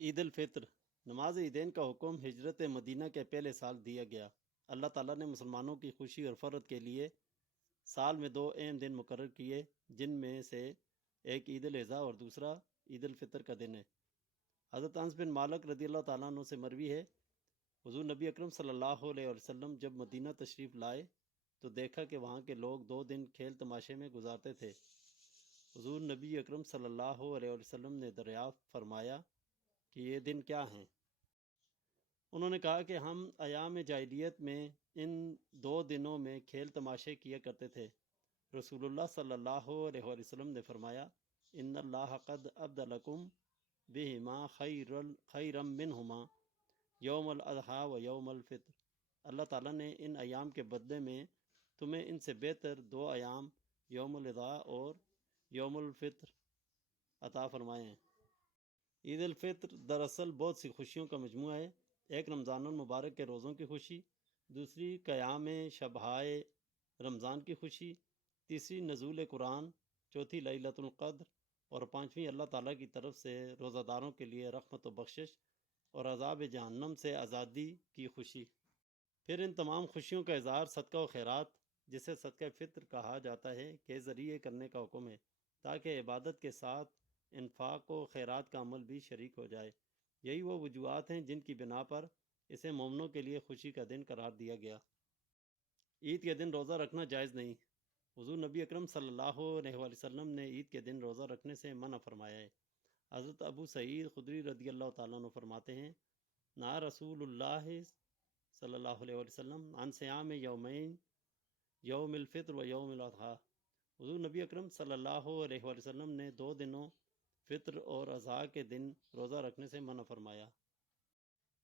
عید الفطر نماز عیدین کا حکم ہجرت مدینہ کے پہلے سال دیا گیا۔ اللہ تعالیٰ نے مسلمانوں کی خوشی اور فرحت کے لیے سال میں دو اہم دن مقرر کیے، جن میں سے ایک عید الاضحیٰ اور دوسرا عید الفطر کا دن ہے۔ حضرت انس بن مالک رضی اللہ تعالیٰ عنہ سے مروی ہے، حضور نبی اکرم صلی اللہ علیہ وسلم جب مدینہ تشریف لائے تو دیکھا کہ وہاں کے لوگ 2 دن کھیل تماشے میں گزارتے تھے۔ حضور نبی اکرم صلی اللہ علیہ وسلم نے دریافت فرمایا کہ یہ دن کیا ہیں؟ انہوں نے کہا کہ ہم ایام جاہلیت میں ان 2 دنوں میں کھیل تماشے کیا کرتے تھے۔ رسول اللہ صلی اللہ علیہ وسلم نے فرمایا، ان اللہ قد ابدلکم بہما خیرا منہما یوم الاضحیٰ و یوم الفطر۔ اللہ تعالیٰ نے ان ایام کے بدلے میں تمہیں ان سے بہتر 2 ایام یوم الاضحیٰ اور یوم الفطر عطا فرمائے ہیں۔ عید الفطر دراصل بہت سی خوشیوں کا مجموعہ ہے۔ ایک رمضان المبارک کے روزوں کی خوشی، دوسری قیام شبہائے رمضان کی خوشی، تیسری نزول قرآن، چوتھی لیلۃ القدر اور پانچویں اللہ تعالیٰ کی طرف سے روزہ داروں کے لیے رحمت و بخشش اور عذاب جہنم سے آزادی کی خوشی۔ پھر ان تمام خوشیوں کا اظہار صدقہ و خیرات، جسے صدقہ فطر کہا جاتا ہے، کے ذریعے کرنے کا حکم ہے، تاکہ عبادت کے ساتھ انفاق و خیرات کا عمل بھی شریک ہو جائے۔ یہی وہ وجوہات ہیں جن کی بنا پر اسے مومنوں کے لیے خوشی کا دن قرار دیا گیا۔ عید کے دن روزہ رکھنا جائز نہیں۔ حضور نبی اکرم صلی اللہ علیہ وسلم نے عید کے دن روزہ رکھنے سے منع فرمایا ہے۔ حضرت ابو سعید خدری رضی اللہ تعالیٰ عنہ فرماتے ہیں، نہا رسول اللہ صلی اللہ علیہ وسلم عن صیام یومین یوم الفطر و یوم الاضحیٰ۔ حضور نبی اکرم صلی اللہ علیہ وسلم نے 2 دنوں فطر اور اضحیٰ کے دن روزہ رکھنے سے منع فرمایا۔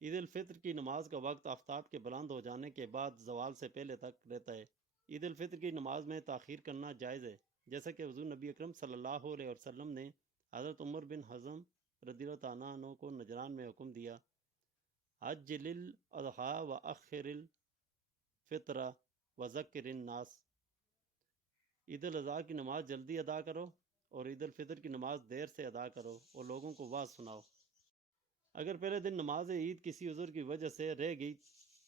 عید الفطر کی نماز کا وقت آفتاب کے بلند ہو جانے کے بعد زوال سے پہلے تک رہتا ہے۔ عید الفطر کی نماز میں تاخیر کرنا جائز ہے، جیسا کہ حضور نبی اکرم صلی اللہ علیہ وسلم نے حضرت عمر بن حزم رضی اللہ تعالیٰ عنہ کو نجران میں حکم دیا، عجل الاضحیٰ و اخر الفطر و ذکر الناس۔ عید الاضحیٰ کی نماز جلدی ادا کرو اور عید الفطر کی نماز دیر سے ادا کرو اور لوگوں کو واعظ سناؤ۔ اگر پہلے دن نماز عید کسی عذر کی وجہ سے رہ گئی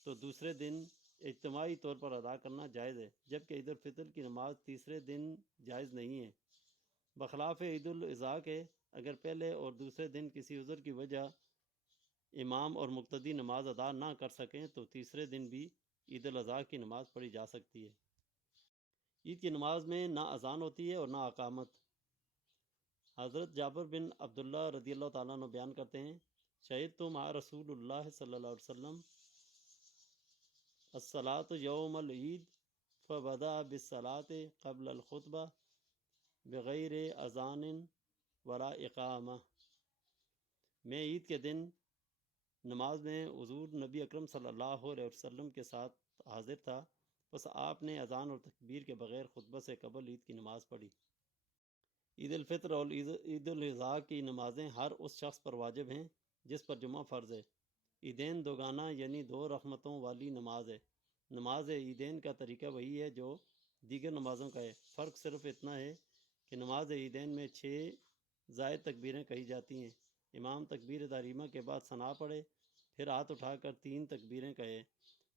تو دوسرے دن اجتماعی طور پر ادا کرنا جائز ہے، جبکہ عید الفطر کی نماز تیسرے دن جائز نہیں ہے۔ بخلاف عید الاضحیٰ کے اگر پہلے اور دوسرے دن کسی عذر کی وجہ امام اور مقتدی نماز ادا نہ کر سکیں تو تیسرے دن بھی عید الاضحیٰ کی نماز پڑھی جا سکتی ہے۔ عید کی نماز میں نہ اذان ہوتی ہے اور نہ اقامت۔ حضرت جابر بن عبداللہ رضی اللہ تعالیٰ عنہ بیان کرتے ہیں، شہدت مع رسول اللہ صلی اللہ علیہ وسلم الصلاۃ یوم العید فبدأ بالصلاۃ قبل الخطبہ بغیر اذان ولا اقامہ۔ میں عید کے دن نماز میں حضور نبی اکرم صلی اللہ علیہ وسلم کے ساتھ حاضر تھا، بس آپ نے اذان اور تکبیر کے بغیر خطبہ سے قبل عید کی نماز پڑھی۔ عید الفطر اور عید الاضحیٰ کی نمازیں ہر اس شخص پر واجب ہیں جس پر جمعہ فرض ہے۔ عیدین دوگانہ یعنی 2 رحمتوں والی نماز ہے۔ نماز عیدین کا طریقہ وہی ہے جو دیگر نمازوں کا ہے، فرق صرف اتنا ہے کہ نماز عیدین میں 6 زائد تکبیریں کہی جاتی ہیں۔ امام تکبیر تحریمہ کے بعد ثنا پڑھے، پھر ہاتھ اٹھا کر 3 تکبیریں کہے،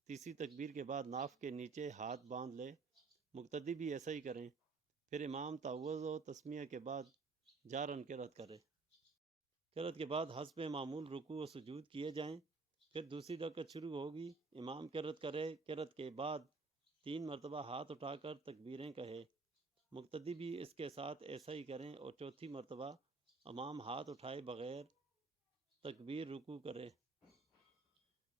تیسری تکبیر کے بعد ناف کے نیچے ہاتھ باندھ لے، مقتدی بھی ایسا ہی کریں، پھر امام تعوذ و تسمیہ کے بعد جہراً قرأت کرے۔ قرأت کے بعد حسب معمول رکوع و سجود کیے جائیں، پھر دوسری رکعت شروع ہوگی، امام قرأت کرے، قرأت کے بعد 3 مرتبہ ہاتھ اٹھا کر تکبیریں کہے، مقتدی بھی اس کے ساتھ ایسا ہی کریں اور چوتھی مرتبہ امام ہاتھ اٹھائے بغیر تکبیر رکوع کرے،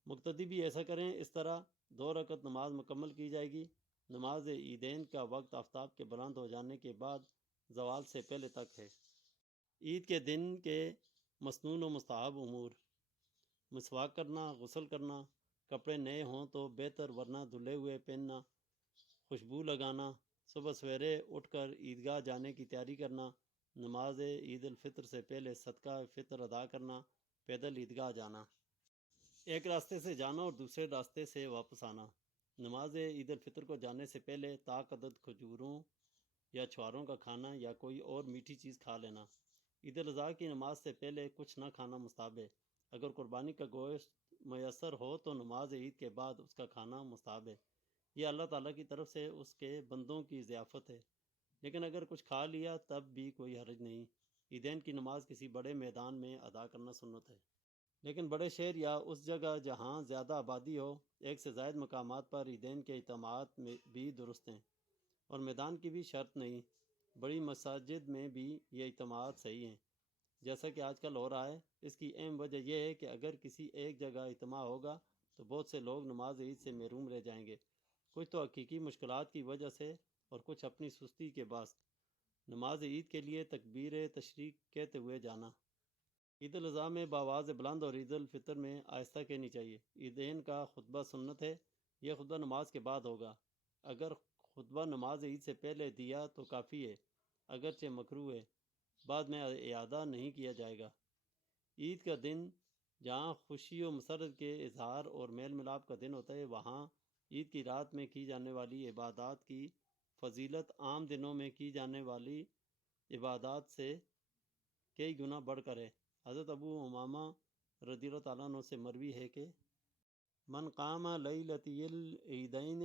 مقتدی بھی ایسا کریں۔ اس طرح 2 رکعت نماز مکمل کی جائے گی۔ نماز عیدین کا وقت آفتاب کے بلند ہو جانے کے بعد زوال سے پہلے تک ہے۔ عید کے دن کے مسنون و مستحب امور: مسواک کرنا، غسل کرنا، کپڑے نئے ہوں تو بہتر ورنہ دھلے ہوئے پہننا، خوشبو لگانا، صبح سویرے اٹھ کر عیدگاہ جانے کی تیاری کرنا، نماز عید الفطر سے پہلے صدقہ فطر ادا کرنا، پیدل عیدگاہ جانا، ایک راستے سے جانا اور دوسرے راستے سے واپس آنا، نماز عید الفطر کو جانے سے پہلے طاق عدد کھجوروں یا چھواروں کا کھانا یا کوئی اور میٹھی چیز کھا لینا، عید الاضحیٰ کی نماز سے پہلے کچھ نہ کھانا مستحب ہے۔ اگر قربانی کا گوشت میسر ہو تو نماز عید کے بعد اس کا کھانا مستحب ہے۔ یہ اللہ تعالیٰ کی طرف سے اس کے بندوں کی ضیافت ہے، لیکن اگر کچھ کھا لیا تب بھی کوئی حرج نہیں۔ عیدین کی نماز کسی بڑے میدان میں ادا کرنا سنت ہے، لیکن بڑے شہر یا اس جگہ جہاں زیادہ آبادی ہو، ایک سے زائد مقامات پر عیدین کے اجتماعات میں بھی درست ہیں، اور میدان کی بھی شرط نہیں۔ بڑی مساجد میں بھی یہ اجتماعات صحیح ہیں، جیسا کہ آج کل ہو رہا ہے۔ اس کی اہم وجہ یہ ہے کہ اگر کسی ایک جگہ اجتماع ہوگا تو بہت سے لوگ نماز عید سے محروم رہ جائیں گے، کچھ تو حقیقی مشکلات کی وجہ سے اور کچھ اپنی سستی کے باعث۔ نماز عید کے لیے تکبیر تشریق کہتے ہوئے جانا۔ عید الاضحیٰ میں بآواز بلند اور عید الفطر میں آہستہ کہنی چاہیے۔ عیدین کا خطبہ سنت ہے، یہ خطبہ نماز کے بعد ہوگا۔ اگر خطبہ نماز عید سے پہلے دیا تو کافی ہے، اگرچہ مکروہ ہے، بعد میں اعادہ نہیں کیا جائے گا۔ عید کا دن جہاں خوشی و مسرت کے اظہار اور میل ملاپ کا دن ہوتا ہے، وہاں عید کی رات میں کی جانے والی عبادات کی فضیلت عام دنوں میں کی جانے والی عبادات سے کئی گنا بڑھ کر ہے۔ حضرت ابو امامہ رضی اللہ تعالیٰ عنہ سے مروی ہے کہ من قام لیلتی العیدین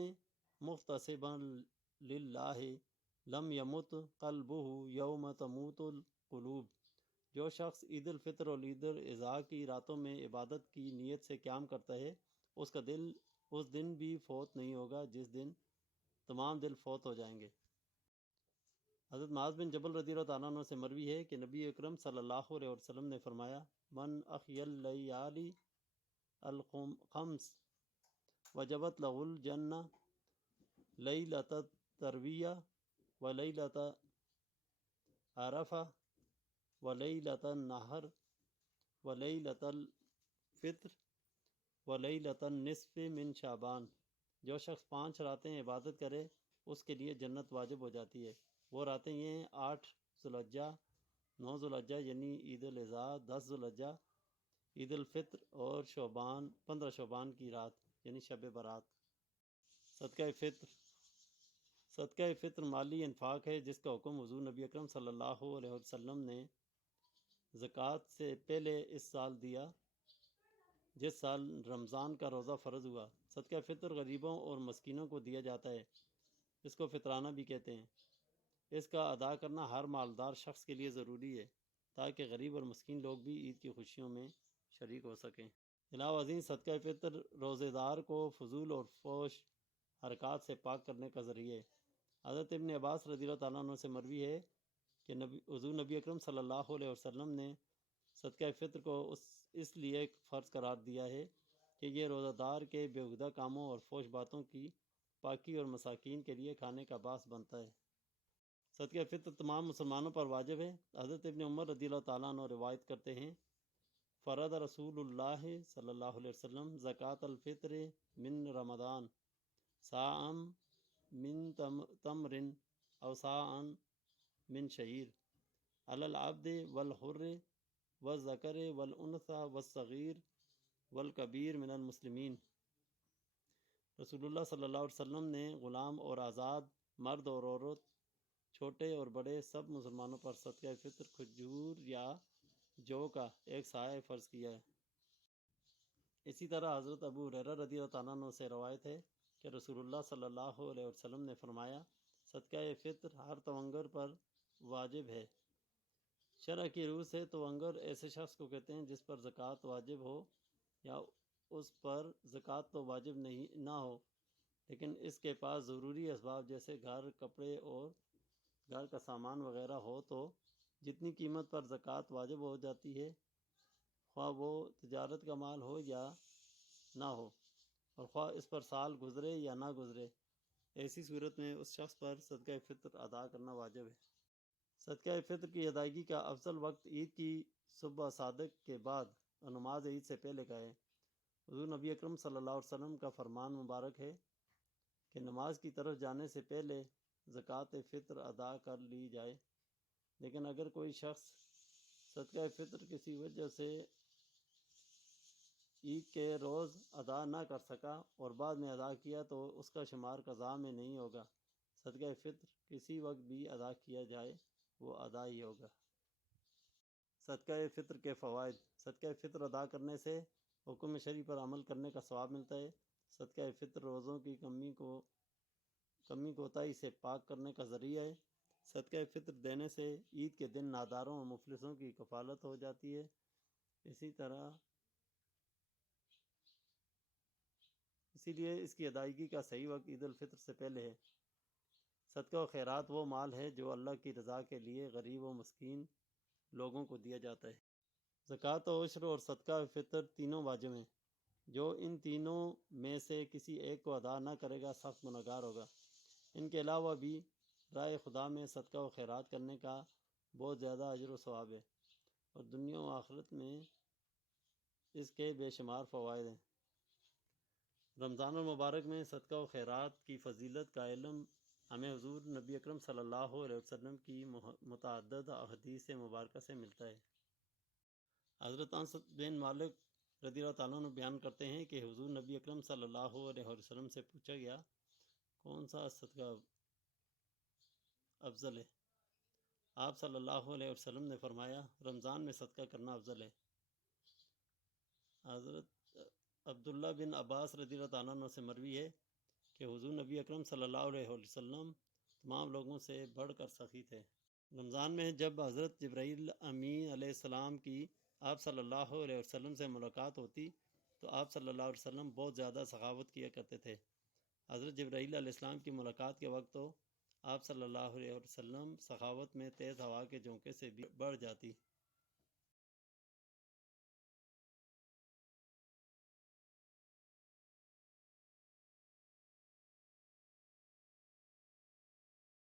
محتسبا للہ لم یمت قلبہ یوم تموت القلوب۔ جو شخص عید الفطر اور عید الاضحیٰ کی راتوں میں عبادت کی نیت سے قیام کرتا ہے، اس کا دل اس دن بھی فوت نہیں ہوگا جس دن تمام دل فوت ہو جائیں گے۔ حضرت معاذ بن جبل رضی اللہ تعالیٰ عنہ سے مروی ہے کہ نبی اکرم صلی اللہ علیہ وسلم نے فرمایا، من احیی اللیالی الخمس وجبت لہ الجنہ لیلۃ الترویہ ولیلۃ عرفہ ولیلۃ النحر ولیلۃ الفطر ولیلۃ النصف من شعبان۔ جو شخص 5 راتیں عبادت کرے اس کے لیے جنت واجب ہو جاتی ہے۔ وہ راتیں یہ ہیں: 8 ذوالحجہ، 9 ذوالحجہ یعنی عید الاضحیٰ، 10 ذوالحجہ عید الفطر، اور 15 شعبان کی رات یعنی شب برات۔ صدقہ فطر۔ صدقہ فطر مالی انفاق ہے جس کا حکم حضور نبی اکرم صلی اللہ علیہ وسلم نے زکوٰۃ سے پہلے اس سال دیا جس سال رمضان کا روزہ فرض ہوا۔ صدقہ فطر غریبوں اور مسکینوں کو دیا جاتا ہے، اس کو فطرانہ بھی کہتے ہیں۔ اس کا ادا کرنا ہر مالدار شخص کے لیے ضروری ہے تاکہ غریب اور مسکین لوگ بھی عید کی خوشیوں میں شریک ہو سکیں۔ علاوہ ازیں صدقہ فطر روزے دار کو فضول اور فحش حرکات سے پاک کرنے کا ذریعہ ہے۔ حضرت ابن عباس رضی اللہ تعالیٰ عنہ سے مروی ہے کہ حضور نبی اکرم صلی اللہ علیہ وسلم نے صدقہ فطر کو اس لیے فرض قرار دیا ہے کہ یہ روزہ دار کے بیہودہ کاموں اور فحش باتوں کی پاکی اور مساکین کے لیے کھانے کا باعث بنتا ہے۔ صدقہ فطر تمام مسلمانوں پر واجب ہے۔ حضرت ابن عمر رضی اللہ تعالیٰ عنہ روایت کرتے ہیں، فرض رسول اللہ صلی اللہ علیہ وسلم زکوٰۃ الفطر من رمضان صاعا من تمر او صاعا من شعیر علی العبد والحر والذکر والانثی والصغیر والکبیر من المسلمین۔ رسول اللہ صلی اللہ علیہ وسلم نے غلام اور آزاد، مرد اور عورت، چھوٹے اور بڑے سب مسلمانوں پر صدقہ فطر کھجور یا جو کا ایک سایہ فرض کیا ہے۔ اسی طرح حضرت ابو ہریرہ رضی اللہ تعالیٰ عنہ سے روایت ہے کہ رسول اللہ صلی اللہ علیہ وسلم نے فرمایا، صدقہ فطر ہر توانگر پر واجب ہے۔ شرع کی روح سے توانگر ایسے شخص کو کہتے ہیں جس پر زکوٰۃ واجب ہو یا اس پر زکوٰۃ تو واجب نہ ہو لیکن اس کے پاس ضروری اسباب جیسے گھر، کپڑے اور گھر کا سامان وغیرہ ہو تو جتنی قیمت پر زکوٰۃ واجب ہو جاتی ہے، خواہ وہ تجارت کا مال ہو یا نہ ہو، اور خواہ اس پر سال گزرے یا نہ گزرے، ایسی صورت میں اس شخص پر صدقہ فطر ادا کرنا واجب ہے۔ صدقہ فطر کی ادائیگی کا افضل وقت عید کی صبح صادق کے بعد اور نماز عید سے پہلے کا ہے۔ حضور نبی اکرم صلی اللہ علیہ وسلم کا فرمان مبارک ہے کہ نماز کی طرف جانے سے پہلے زکوٰۃ فطر ادا کر لی جائے، لیکن اگر کوئی شخص صدقہ فطر کسی وجہ سے عید کے روز ادا نہ کر سکا اور بعد میں ادا کیا تو اس کا شمار قضاء میں نہیں ہوگا۔ صدقہ فطر کسی وقت بھی ادا کیا جائے وہ ادا ہی ہوگا۔ صدقہ فطر کے فوائد۔ صدقہ فطر ادا کرنے سے حکم شرعی پر عمل کرنے کا ثواب ملتا ہے۔ صدقہ فطر روزوں کی کمی کوتاہی سے پاک کرنے کا ذریعہ ہے۔ صدقہ فطر دینے سے عید کے دن ناداروں اور مفلسوں کی کفالت ہو جاتی ہے۔ اسی لیے اس کی ادائیگی کا صحیح وقت عید الفطر سے پہلے ہے۔ صدقہ و خیرات وہ مال ہے جو اللہ کی رضا کے لیے غریب و مسکین لوگوں کو دیا جاتا ہے۔ زکوٰۃ و عشر اور صدقہ فطر تینوں واجب ہیں۔ جو ان تینوں میں سے کسی ایک کو ادا نہ کرے گا سخت گنہگار ہوگا۔ ان کے علاوہ بھی رائے خدا میں صدقہ و خیرات کرنے کا بہت زیادہ اجر و ثواب ہے، اور دنیا و آخرت میں اس کے بے شمار فوائد ہیں۔ رمضان المبارک میں صدقہ و خیرات کی فضیلت کا علم ہمیں حضور نبی اکرم صلی اللہ علیہ وسلم کی متعدد احادیث مبارکہ سے ملتا ہے۔ حضرت انس بن مالک رضی اللہ تعالیٰ عنہ بیان کرتے ہیں کہ حضور نبی اکرم صلی اللہ علیہ وسلم سے پوچھا گیا، کون سا صدقہ افضل ہے؟ آپ صلی اللہ علیہ وسلم نے فرمایا، رمضان میں صدقہ کرنا افضل ہے۔ حضرت عبداللہ بن عباس رضی اللہ تعالیٰ عنہ سے مروی ہے کہ حضور نبی اکرم صلی اللہ علیہ وسلم تمام لوگوں سے بڑھ کر سخی تھے۔ رمضان میں جب حضرت جبرائیل امین علیہ السلام کی آپ صلی اللہ علیہ وسلم سے ملاقات ہوتی تو آپ صلی اللہ علیہ وسلم بہت زیادہ سخاوت کیا کرتے تھے۔ حضرت جبرائیل علیہ السلام کی ملاقات کے وقت تو آپ صلی اللہ علیہ وسلم سخاوت میں تیز ہوا کے جھونکے سے بھی بڑھ جاتی۔